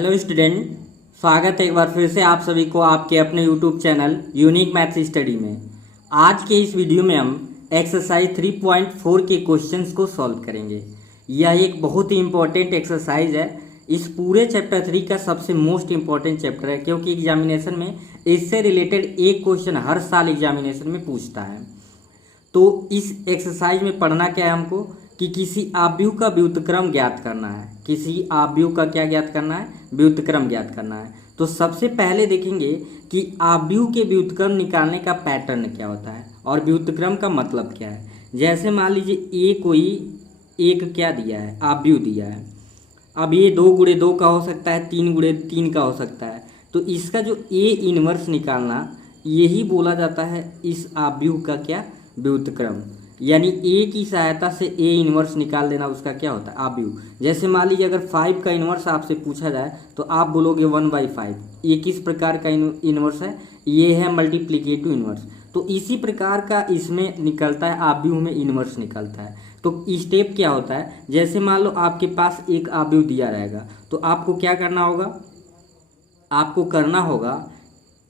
Hello student, स्वागत है एक बार फिर से आप सभी को आपके अपने YouTube channel unique maths study में। आज के इस वीडियो में हम एक्सरसाइज 3.4 के क्वेश्चंस को सॉल्व करेंगे। यह एक बहुत ही इंपॉर्टेंट एक्सरसाइज है। इस पूरे चैप्टर 3 का सबसे मोस्ट इंपॉर्टेंट चैप्टर है, क्योंकि एग्जामिनेशन में इससे रिलेटेड एक क्वेश्चन हर साल एग्जामिनेशन में पूछता है। तो इस एक्सरसाइज में पढ़ना क्या है हमको कि किसी आव्यूह का व्युत्क्रम ज्ञात करना है। किसी आव्यूह का क्या ज्ञात करना है? व्युत्क्रम ज्ञात करना है। तो सबसे पहले देखेंगे कि आव्यूह के व्युत्क्रम निकालने का पैटर्न क्या होता है और व्युत्क्रम का मतलब क्या है। जैसे मान लीजिए ए कोई एक क्या दिया है, आव्यूह दिया है। अब ये 2 गुणे 2 का हो सकता है, 3 गुणे 3 का हो सकता है। तो इसका जो ए इनवर्स निकालना, यही बोला जाता है इस आव्यूह का क्या? व्युत्क्रम। यानी ए की सहायता से ए इनवर्स निकाल देना, उसका क्या होता है? आव्यूह। जैसे मान लीजिए अगर 5 का इनवर्स आपसे पूछा जाए तो आप बोलोगे 1/5। ये किस प्रकार का इनवर्स है? ये है मल्टीप्लिकेटिव इनवर्स। तो इसी प्रकार का इसमें निकलता है, आव्यूह में इनवर्स निकलता है। तो स्टेप क्या होता है? जैसे मान लो आपके पास एक आव्यूह दिया रहेगा, तो आपको क्या करना होगा? आपको करना होगा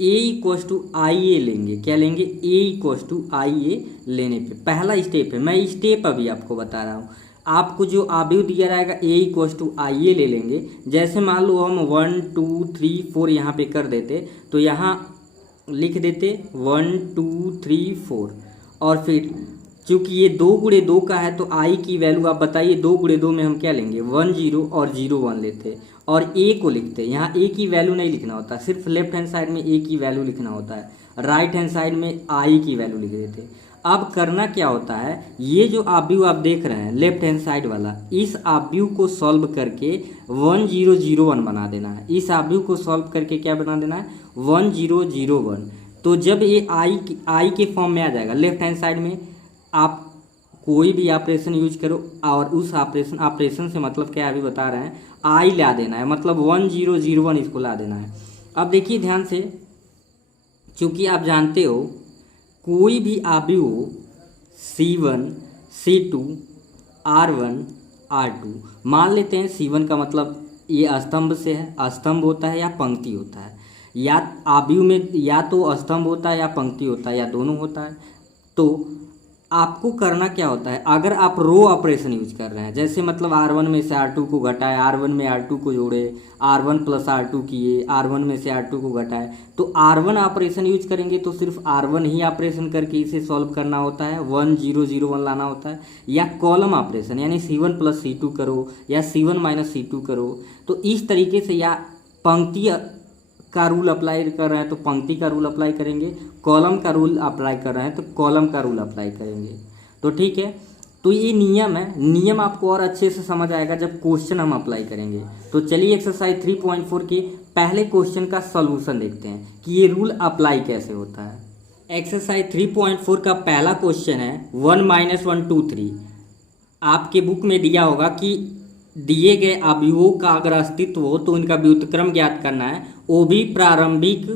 ए इक्वस टू आई ए लेंगे। क्या लेंगे? ए इक्वस टू आई ए लेने पे पहला स्टेप है। मैं स्टेप अभी आपको बता रहा हूँ। आपको जो आव्यूह दिया रहेगा ए इक्वस टू आई ए ले लेंगे। जैसे मान लो हम 1 2 3 4 यहाँ पे कर देते, तो यहाँ लिख देते 1 2 3 4। और फिर चूंकि ये 2 गुणे 2 का है, तो आई की वैल्यू आप बताइए 2 गुणे 2 में हम क्या लेंगे? 1 0 और 0 1 लेते और ए को लिखते। यहाँ ए की वैल्यू नहीं लिखना होता, सिर्फ लेफ्ट हैंड साइड में ए की वैल्यू लिखना होता है, राइट हैंड साइड में आई की वैल्यू लिख देते। अब करना क्या होता है, ये जो आव्यूह आप देख रहे हैं लेफ्ट हैंड साइड वाला, इस आव्यूह को सॉल्व करके 1 0 0 1 बना देना है। इस आव्यूह को सॉल्व करके क्या बना देना है? 1 0 0 1। तो जब ये आई के फॉर्म में आ जाएगा, लेफ्ट हैंड साइड में आप कोई भी ऑपरेशन यूज करो, और उस ऑपरेशन से मतलब क्या अभी बता रहे हैं, आई ला देना है, मतलब 1 0 0 1 इसको ला देना है। अब देखिए ध्यान से, क्योंकि आप जानते हो कोई भी आव्यूह C1 C2 R1 R2, मान लेते हैं C1 का मतलब ये स्तंभ से है, स्तंभ होता है या पंक्ति होता है। या आव्यूह में या तो स्तंभ होता है या पंक्ति होता है या दोनों होता है। तो आपको करना क्या होता है, अगर आप रो ऑपरेशन यूज कर रहे हैं, जैसे मतलब R1 में से R2 को घटाए, R1 में R2 को जोड़े, R1 प्लस R2 किए, R1 में से R2 को घटाए, तो R1 ऑपरेशन यूज करेंगे तो सिर्फ R1 ही ऑपरेशन करके इसे सॉल्व करना होता है, 1 0 0 1 लाना होता है। या कॉलम ऑपरेशन, यानी C1 प्लस C2 करो या C1 माइनस C2 करो। तो इस तरीके से, या पंक्ति का रूल अप्लाई कर रहे हैं तो पंक्ति का रूल अप्लाई करेंगे, कॉलम का रूल अप्लाई कर रहे हैं तो कॉलम का रूल अप्लाई करेंगे। तो ठीक है, तो ये नियम है। नियम आपको और अच्छे से समझ आएगा जब क्वेश्चन हम अप्लाई करेंगे। तो चलिए एक्सरसाइज 3.4 के पहले क्वेश्चन का सॉल्यूशन देखते हैं कि ये रूल अप्लाई कैसे होता है। एक्सरसाइज 3.4 का पहला क्वेश्चन है 1 - 1 2 3। आपके बुक में दिया होगा कि दिए गए आव्यूहों का अगर अस्तित्व हो तो इनका व्युत्क्रम ज्ञात करना है, वो भी प्रारंभिक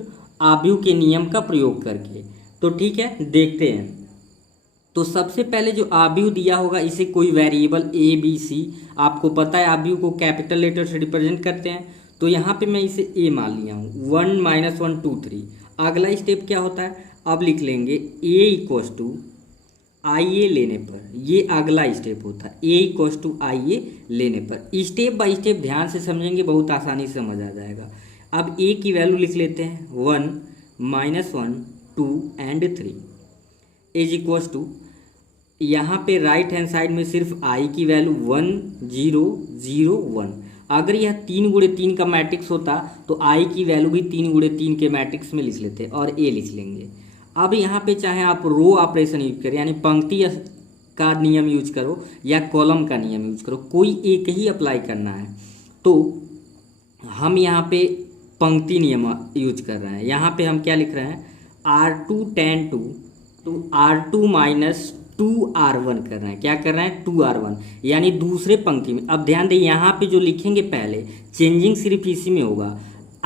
आव्यूह के नियम का प्रयोग करके। तो ठीक है, देखते हैं। तो सबसे पहले जो आव्यूह दिया होगा, इसे कोई वेरिएबल ए बी सी, आपको पता है आव्यूह को कैपिटल लेटर से रिप्रेजेंट करते हैं। तो यहाँ पे मैं इसे ए मान लिया हूँ। 1 - 1 2 3। अगला स्टेप क्या होता है, अब लिख लेंगे ए इक्वस टू आई ए लेने पर। ये अगला स्टेप होता है, ए इक्वस टू आई ए लेने पर। स्टेप बाय स्टेप ध्यान से समझेंगे, बहुत आसानी से समझ आ जाएगा। अब ए की वैल्यू लिख लेते हैं 1 - 1 2 एंड 3 इज इक्वस टू, यहाँ पे राइट हैंड साइड में सिर्फ आई की वैल्यू 1 0 0 1। अगर यह 3 गुणे 3 का मैट्रिक्स होता तो आई की वैल्यू भी 3 गुणे 3 के मैट्रिक्स में लिख लेते और ए लिख लेंगे। अब यहाँ पे चाहे आप रो ऑपरेशन यूज करें, यानी पंक्ति का नियम यूज करो या कॉलम का नियम यूज करो, कोई एक ही अप्लाई करना है। तो हम यहाँ पे पंक्ति नियम यूज कर रहे हैं। यहाँ पे हम क्या लिख रहे हैं, R2 tan 2 तो R2 - 2R1 कर रहे हैं। क्या कर रहे हैं? 2R1, यानी दूसरे पंक्ति में। अब ध्यान दें, यहाँ पे जो लिखेंगे पहले, चेंजिंग सिर्फ इसी में होगा।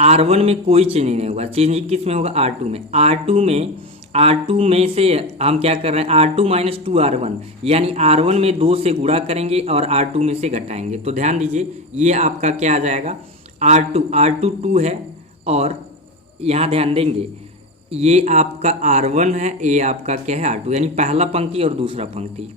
R1 में कोई चेंजिंग नहीं होगा, चेंजिंग किस में होगा? R2 में। R2 में से हम क्या कर रहे हैं, R2 - 2R1, यानी R1 में 2 से गुणा करेंगे और R2 में से घटाएंगे। तो ध्यान दीजिए, ये आपका क्या आ जाएगा, R2 2 है, और यहाँ ध्यान देंगे ये आपका R1 है, ये आपका क्या है R2, यानी पहला पंक्ति और दूसरा पंक्ति।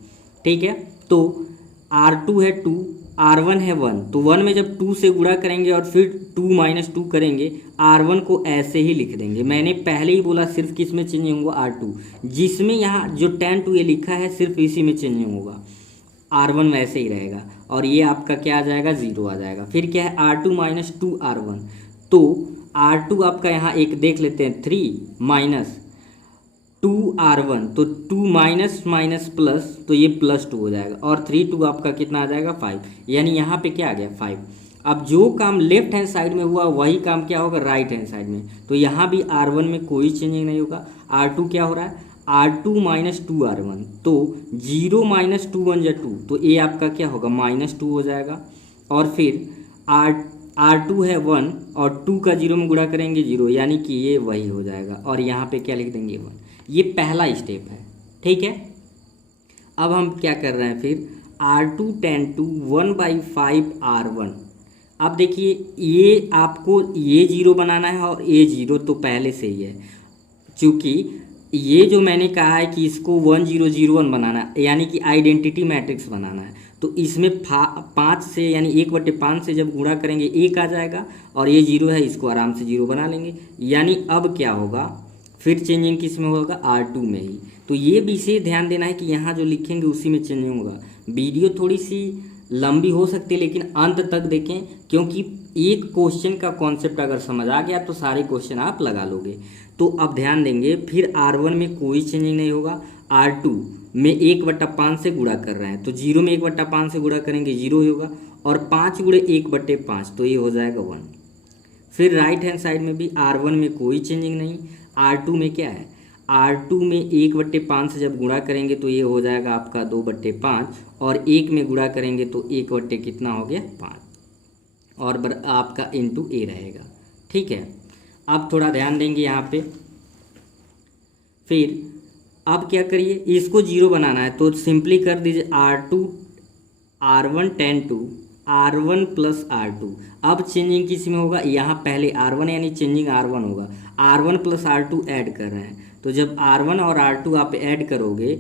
ठीक है, तो R2 है 2, R1 है 1, तो 1 में जब 2 से गुणा करेंगे और फिर 2 माइनस 2 करेंगे, R1 को ऐसे ही लिख देंगे। मैंने पहले ही बोला सिर्फ किस में चेंजिंग होगा, R2, जिसमें यहाँ जो 10 2 ये लिखा है सिर्फ इसी में चेंजिंग होगा, R1 वैसे ही रहेगा, और ये आपका क्या आ जाएगा, 0 आ जाएगा। फिर क्या है R2 माइनस 2 R1, तो R2 आपका यहाँ एक देख लेते हैं, 3 माइनस 2 R1, तो 2 माइनस माइनस प्लस, तो ये +2 हो जाएगा, और 3 2 आपका कितना आ जाएगा 5, यानी यहाँ पे क्या आ गया 5। अब जो काम लेफ्ट हैंड साइड में हुआ वही काम क्या होगा राइट हैंड साइड में, तो यहाँ भी R1 में कोई चेंजिंग नहीं होगा। R2 क्या हो रहा है, R2 माइनस 2 R1, तो 0 माइनस 2 1 जा 2, तो ये आपका क्या होगा -2 हो जाएगा। और फिर R2 है 1, और 2 का 0 में गुणा करेंगे 0, यानी कि ये वही हो जाएगा, और यहाँ पे क्या लिख देंगे 1। ये पहला स्टेप है। ठीक है, अब हम क्या कर रहे हैं, फिर R2 10 to 1/5 R1। अब देखिए ये आपको ये 0 बनाना है, और ये 0 तो पहले से ही है, क्योंकि ये जो मैंने कहा है कि इसको 1 0 0 1 बनाना है, यानी कि आइडेंटिटी मैट्रिक्स बनाना है, तो इसमें 5 से यानी 1/5 से जब गुणा करेंगे 1 आ जाएगा, और ये 0 है, इसको आराम से 0 बना लेंगे। यानी अब क्या होगा, फिर चेंजिंग किस में होगा, R2 में ही। तो ये विशेष ध्यान देना है कि यहाँ जो लिखेंगे उसी में चेंजिंग होगा। वीडियो थोड़ी सी लंबी हो सकती है, लेकिन अंत तक देखें, क्योंकि एक क्वेश्चन का कॉन्सेप्ट अगर समझ आ गया तो सारे क्वेश्चन आप लगा लोगे। तो अब ध्यान देंगे, फिर R1 में कोई चेंजिंग नहीं होगा, R2 में 1/5 से गुणा कर रहे हैं, तो 0 में 1/5 से गुणा करेंगे 0 ही होगा, और 5 गुणे 1/5, तो ये हो जाएगा 1। फिर राइट हैंड साइड में भी R1 में कोई चेंजिंग नहीं, R2 में क्या है, R2 में 1/5 से जब गुणा करेंगे तो ये हो जाएगा आपका 2/5, और 1 में गुणा करेंगे तो 1 कितना हो गया 5, और आपका इंटू ए रहेगा। ठीक है, अब थोड़ा ध्यान देंगे यहाँ पे। फिर अब क्या करिए, इसको 0 बनाना है, तो सिंपली कर दीजिए R1 10 to R1 plus R2। अब चेंजिंग किस में होगा, यहाँ पहले R1 यानी चेंजिंग R1 होगा, R1 प्लस R2 ऐड कर रहे हैं, तो जब R1 और R2 आप ऐड करोगे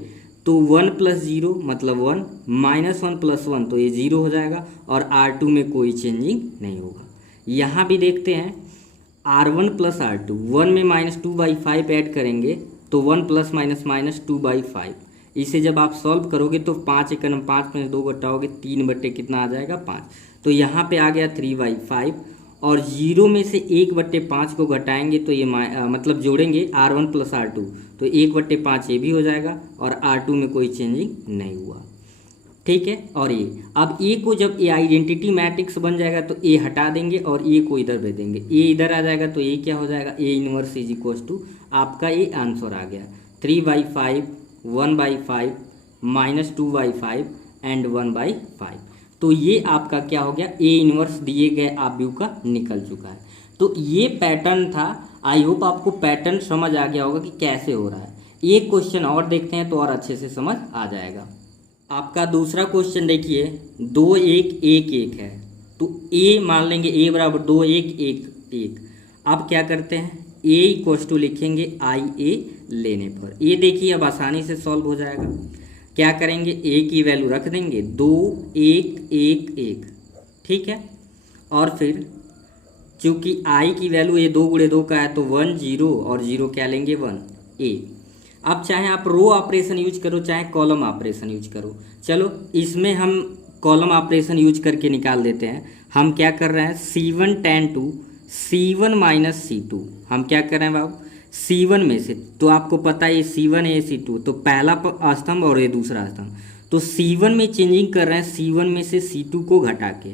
तो 1 + 0 मतलब 1, -1 + 1 तो ये 0 हो जाएगा, और R2 में कोई चेंजिंग नहीं होगा। यहाँ भी देखते हैं R1 प्लस R2, 1 में -2/5 ऐड करेंगे तो 1 ± -2/5। इसे जब आप सॉल्व करोगे तो 5 × 5 में 2 घटाओगे 3 कितना आ जाएगा 5, तो यहाँ पे आ गया 3/5, और 0 में से 1/5 को घटाएंगे तो ये मतलब जोड़ेंगे R1 प्लस R2, तो 1/5 ये भी हो जाएगा, और R2 में कोई चेंजिंग नहीं हुआ। ठीक है, और ये अब ए को जब ये आइडेंटिटी मैट्रिक्स बन जाएगा तो ए हटा देंगे और ए को इधर भेज देंगे, ए इधर आ जाएगा, तो ये क्या हो जाएगा, ए इनवर्स = आपका ये आंसर आ गया 3/5, 1/5, -2/5 एंड 1/5। तो ये आपका क्या हो गया, ए इनवर्स दिए गए आप व्यू का निकल चुका है। तो ये पैटर्न था, आई होप आपको पैटर्न समझ आ गया होगा कि कैसे हो रहा है। एक क्वेश्चन और देखते हैं तो और अच्छे से समझ आ जाएगा। आपका दूसरा क्वेश्चन देखिए, 2 1 1 1 है, तो ए मान लेंगे ए बराबर 2 1 1 1। अब क्या करते हैं, ए = लिखेंगे IA लेने पर। ये देखिए अब आसानी से सॉल्व हो जाएगा। क्या करेंगे, ए की वैल्यू रख देंगे 2 1 1 1, ठीक है, और फिर चूँकि आई की वैल्यू ये 2 × 2 का है तो 1 0 और 0 क्या लेंगे 1 ए। अब चाहे आप रो ऑपरेशन यूज करो चाहे कॉलम ऑपरेशन यूज करो, चलो इसमें हम कॉलम ऑपरेशन यूज करके निकाल देते हैं। हम क्या कर रहे हैं, C1 tan 2 C1 - C2, हम क्या कर रहे हैं बाबू, C1 में से, तो आपको पता है ये C1 है, C2, तो पहला स्तंभ और ये दूसरा स्तंभ, तो C1 में चेंजिंग कर रहे हैं, C1 में से C2 को घटा के,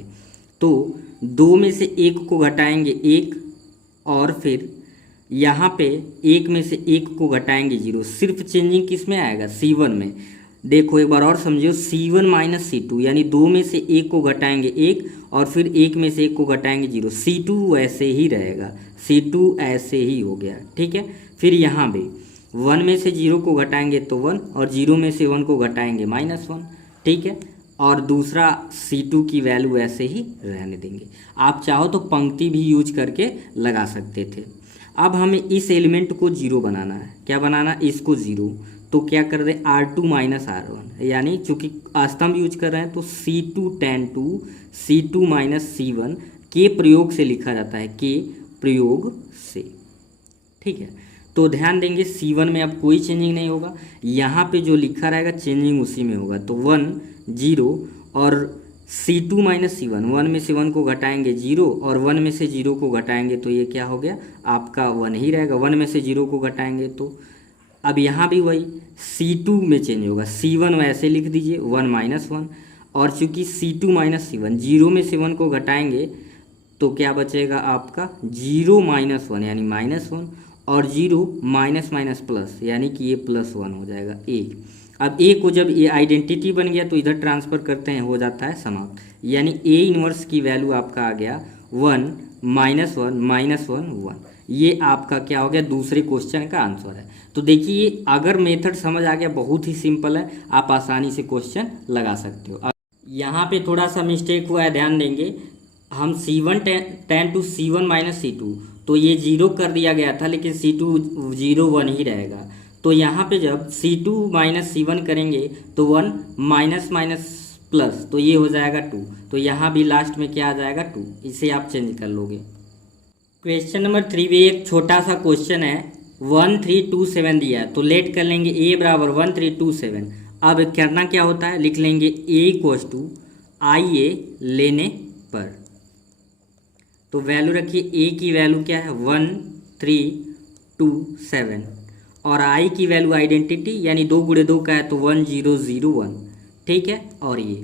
तो 2 में से 1 को घटाएंगे 1, और फिर यहाँ पे 1 में से 1 को घटाएंगे 0, सिर्फ चेंजिंग किस में आएगा, C1 में। देखो एक बार और समझियो, C1 - C2 यानी 2 में से 1 को घटाएंगे 1, और फिर 1 में से 1 को घटाएंगे 0, C2 ऐसे ही रहेगा, C2 ऐसे ही हो गया, ठीक है। फिर यहाँ भी 1 में से 0 को घटाएंगे तो 1, और 0 में से 1 को घटाएंगे -1, ठीक है। और दूसरा C2 की वैल्यू ऐसे ही रहने देंगे। आप चाहो तो पंक्ति भी यूज करके लगा सकते थे। अब हमें इस एलिमेंट को जीरो बनाना है। क्या बनाना? इसको जीरो। तो क्या कर दें? R2 माइनस R1, यानी चूंकि स्तंभ यूज कर रहे हैं तो C2 tan 2 C2 minus C1 के प्रयोग से लिखा जाता है, के प्रयोग से। ठीक है, तो ध्यान देंगे C1 में अब कोई चेंजिंग नहीं होगा, यहाँ पे जो लिखा रहेगा चेंजिंग उसी में होगा। तो 1 0 और C2 माइनस C1, 1 में से 1 को घटाएंगे 0 और 1 में से 0 को घटाएंगे तो ये क्या हो गया आपका 1 ही रहेगा। 1 में से 0 को घटाएंगे तो अब यहाँ भी वही C2 में चेंज होगा। C1 वैसे लिख दीजिए 1 माइनस 1, और चूंकि C2 माइनस C1 0 में से 1 को घटाएंगे तो क्या बचेगा आपका 0 माइनस 1 यानी -1, और 0 माइनस माइनस प्लस यानी कि ये +1 हो जाएगा ए। अब ए को जब ये आइडेंटिटी बन गया तो इधर ट्रांसफ़र करते हैं, हो जाता है समाप्त। यानी ए इनवर्स की वैल्यू आपका आ गया 1 -1 -1 1। ये आपका क्या हो गया? दूसरे क्वेश्चन का आंसर है। तो देखिए अगर मेथड समझ आ गया, बहुत ही सिंपल है, आप आसानी से क्वेश्चन लगा सकते हो। यहाँ पे थोड़ा सा मिस्टेक हुआ है, ध्यान देंगे। हम C1 tan 2 C1 minus C2, तो ये 0 कर दिया गया था, लेकिन C2 0 1 ही रहेगा। तो यहाँ पे जब C2 माइनस C1 करेंगे तो 1 माइनस माइनस प्लस, तो ये हो जाएगा 2। तो यहाँ भी लास्ट में क्या आ जाएगा 2, इसे आप चेंज कर लोगे। क्वेश्चन नंबर 3 भी एक छोटा सा क्वेश्चन है, 1327 दिया है, तो लेट कर लेंगे a बराबर 1327। अब करना क्या होता है, लिख लेंगे a इक्वल्स टू IA लेने पर। तो वैल्यू रखिए, a की वैल्यू क्या है 1327, और i की वैल्यू आइडेंटिटी यानी 2 गुणे 2 का है तो 1001। ठीक है, और ये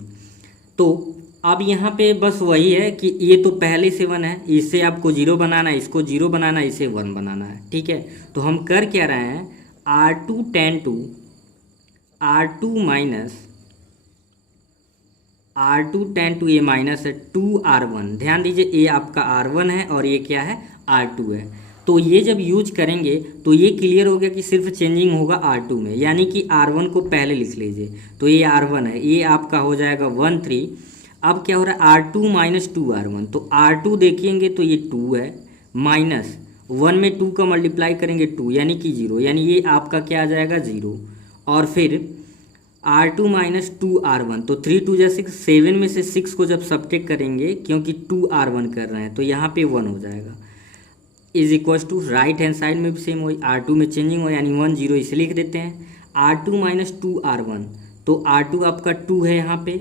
तो अब यहाँ पे बस वही है कि ये तो पहले से 1 है, इसे आपको 0 बनाना है, इसको 0 बनाना है, इसे 1 बनाना है। ठीक है, तो हम कर क्या रहे हैं, R2 tan 2 R2 minus R2 tan 2 ये माइनस है 2R1। ध्यान दीजिए ये आपका R1 है और ये क्या है R2 है। तो ये जब यूज करेंगे तो ये क्लियर हो गया कि सिर्फ चेंजिंग होगा R2 में, यानी कि R1 को पहले लिख लीजिए। तो ये R1 है, ये आपका हो जाएगा 13। अब क्या हो रहा है R2 माइनस 2R1, तो R2 देखेंगे तो ये 2 है, माइनस 1 में 2 का मल्टीप्लाई करेंगे 2 यानी कि 0, यानी ये आपका क्या आ जाएगा 0। और फिर R2 माइनस 2R1, तो 3 2 6, 7 में से 6 को जब सब्ट्रैक्ट करेंगे क्योंकि 2R1 कर रहे हैं तो यहाँ पे 1 हो जाएगा। Is equals to right hand side में भी सेम हो, R2 में चेंजिंग हो यानी 1 0 इसे लिख देते हैं। R2 माइनस 2R1, तो R2 आपका 2 है यहाँ पे,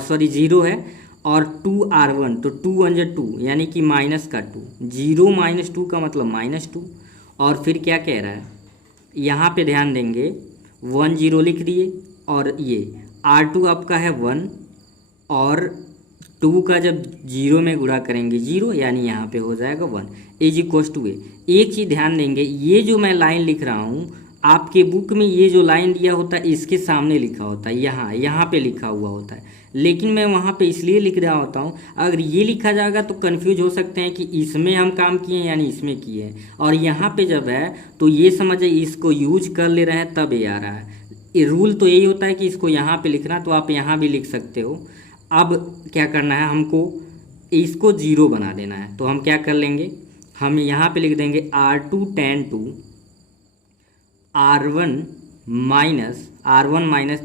सॉरी 0 है, और 2R1 तो 2 1 जा 2 यानी कि माइनस का 2, 0 माइनस 2 का मतलब -2। और फिर क्या कह रहा है यहाँ पे ध्यान देंगे 1 0 लिख दिए, और ये R2 आपका है 1 और 2 का जब 0 में गुणा करेंगे 0 यानी यहाँ पे हो जाएगा 1 इज इक्वल्स टू ए। एक चीज़ ध्यान देंगे, ये जो मैं लाइन लिख रहा हूँ आपके बुक में ये जो लाइन दिया होता है इसके सामने लिखा होता है, यहाँ पे लिखा हुआ होता है, लेकिन मैं वहाँ पे इसलिए लिख रहा होता हूँ, अगर ये लिखा जाएगा तो कंफ्यूज हो सकते हैं कि इसमें हम काम किए हैं यानी इसमें किए हैं, और यहाँ पे जब है तो ये समझे इसको यूज कर ले रहे हैं तब ये आ रहा है। ये रूल तो यही होता है कि इसको यहाँ पे लिखना, तो आप यहाँ भी लिख सकते हो। अब क्या करना है, हमको इसको 0 बना देना है, तो हम क्या कर लेंगे, हम यहाँ पे लिख देंगे R2 tan 2 R1 minus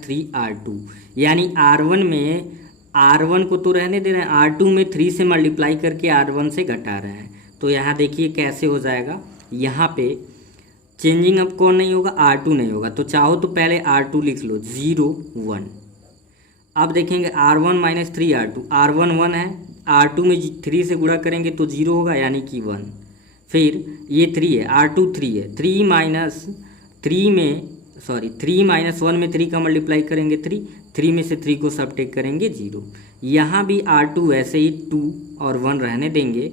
3R2, यानी R1 में R1 को तो रहने दे रहे हैं, R2 में 3 से मल्टीप्लाई करके R1 से घटा रहे हैं। तो यहाँ देखिए कैसे हो जाएगा, यहाँ पे चेंजिंग अब कौन नहीं होगा, R2 नहीं होगा, तो चाहो तो पहले R2 लिख लो 0 1। अब देखेंगे R1 माइनस 3R2, R1 1 है, R2 में 3 से गुणा करेंगे तो 0 होगा यानी कि 1। फिर ये 3 है, R2 3 है, 3 माइनस 1 में 3 का मल्टीप्लाई करेंगे 3 में से 3 को सब्ट्रैक्ट करेंगे 0। यहाँ भी R2 वैसे ही 2 और 1 रहने देंगे।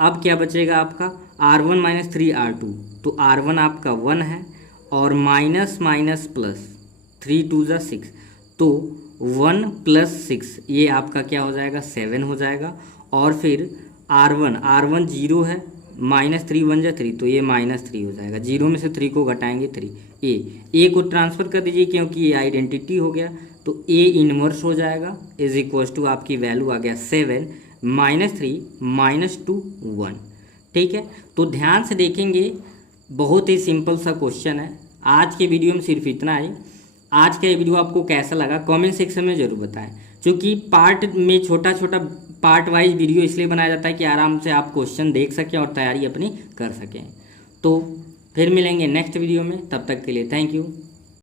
अब क्या बचेगा आपका R1 माइनस 3R2, तो R1 आपका 1 है और माइनस माइनस प्लस 3 2 जा 6, तो 1 प्लस 6 ये आपका क्या हो जाएगा 7 हो जाएगा। और फिर R1 0 है, -3 1 जा 3, तो ये -3 हो जाएगा। 0 में से 3 को घटाएंगे 3। ए को ट्रांसफ़र कर दीजिए क्योंकि ये आइडेंटिटी हो गया, तो ए इनवर्स हो जाएगा इज इक्वल टू आपकी वैल्यू आ गया 7 -3 -2 1। ठीक है, तो ध्यान से देखेंगे, बहुत ही सिंपल सा क्वेश्चन है। आज के वीडियो में सिर्फ इतना ही। आज का ये वीडियो आपको कैसा लगा कमेंट सेक्शन में ज़रूर बताएं, क्योंकि पार्ट में छोटा छोटा पार्ट वाइज वीडियो इसलिए बनाया जाता है कि आराम से आप क्वेश्चन देख सकें और तैयारी अपनी कर सकें। तो फिर मिलेंगे नेक्स्ट वीडियो में, तब तक के लिए थैंक यू।